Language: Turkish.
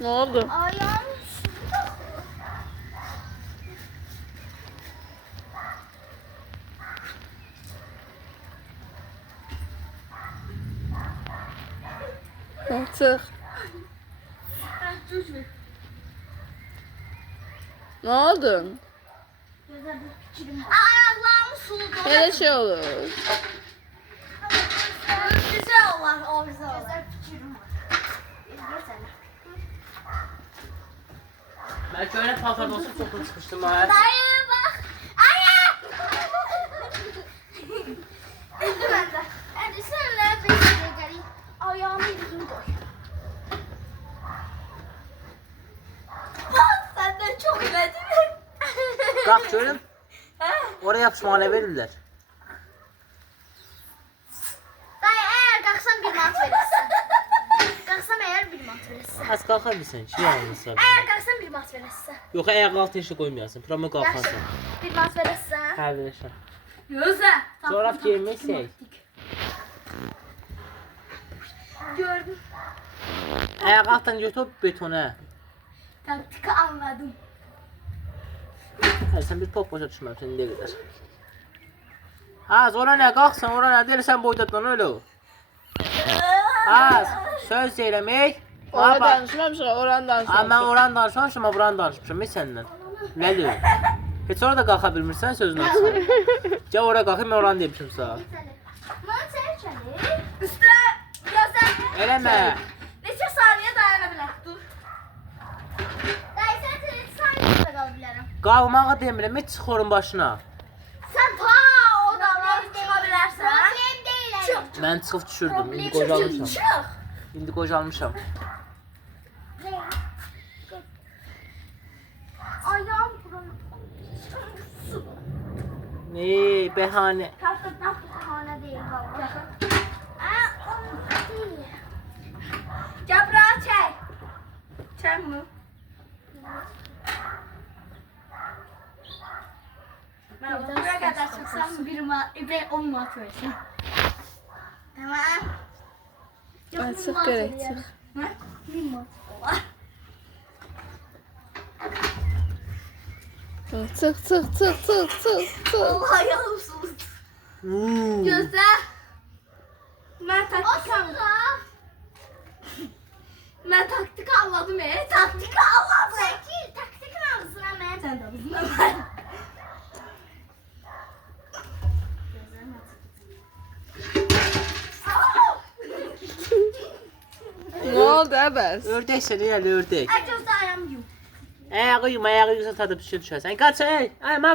Ne oldu? Ayağım Çık. Ne oldu? ayaklarım sulu. Hele şey olur. Güzel olan o güzel olan. Belki öyle paltar olsa çok sıkıştım ha. Dayı bak. Ayı. Hadi senle bir geleyim. Ayağımı yüzümü koy. Bak senden çok üretim. Kalk şöyle. Oraya yapışma ne verirler. Dayı eğer kalksam bir manat verirsin. Kalksam eğer bir manat verirsin. Az kalkabilirsin. Şey almışsın. Eğer kalksam bir manat verirsin. Yok ayak altına işte koymayasın. Prama Yaxşı. kalkarsın. Bir manat verirsin. Hə verirsən. Yoza. Çorap giymek şey. Gördüm. Ayak alttan götürüp betona. Taktik anladım. Hə sən bir pop başa düşməmsən indi qədər. Az ora nə qalxsan ora nə deyirsən boydatdan öyle o. Az söz deyirəm. Orada danışmamışıq, oranı Ha mən danışmamışıq. oran danışmamışam, amma buranı danışmışam səndən. Nə deyim? Heç orada qalxa bilmirsən sözünü açsan. Gəl ora qalxım mən oranı demişim sənə. Lan sen çeli. Üstüne gözler. Eləmə. Neçə saniye dayanabilir? Dur. Dayı sen neçə saniye de kalabilirim. Qalmağı demirəm, heç çıxorun başına. Sen ta odadan çıkabilirsin. Problem değil. Çık. Mən çıxıb düşürdüm, indi Çık çık qocalmışam. çık. İndi qocalmışam. Ayağım buranı. Ne bəhanə. Tatlıdan bahane değil valla. Değil. Gel buraya çek. Çek mi? Ben buraya kadar çıksam bir 10 mat versin. Tamam. Ay, çık gerek, çık. Bir mat var. Çık çık çık çık çık çık. Allah ayağım suldu. Gözler. Ben taktik anladım. Ben taktik anladım Taktik anladım. Sen taktik anladın ama. Sen de anladın. Ne oldu Əbəs? Ördək səni elə ördək. Ay gözler ayağım yum. Ayağı yum, ayağı yüzə tadı pişir düşərsən. Qaç, ay, ay, ma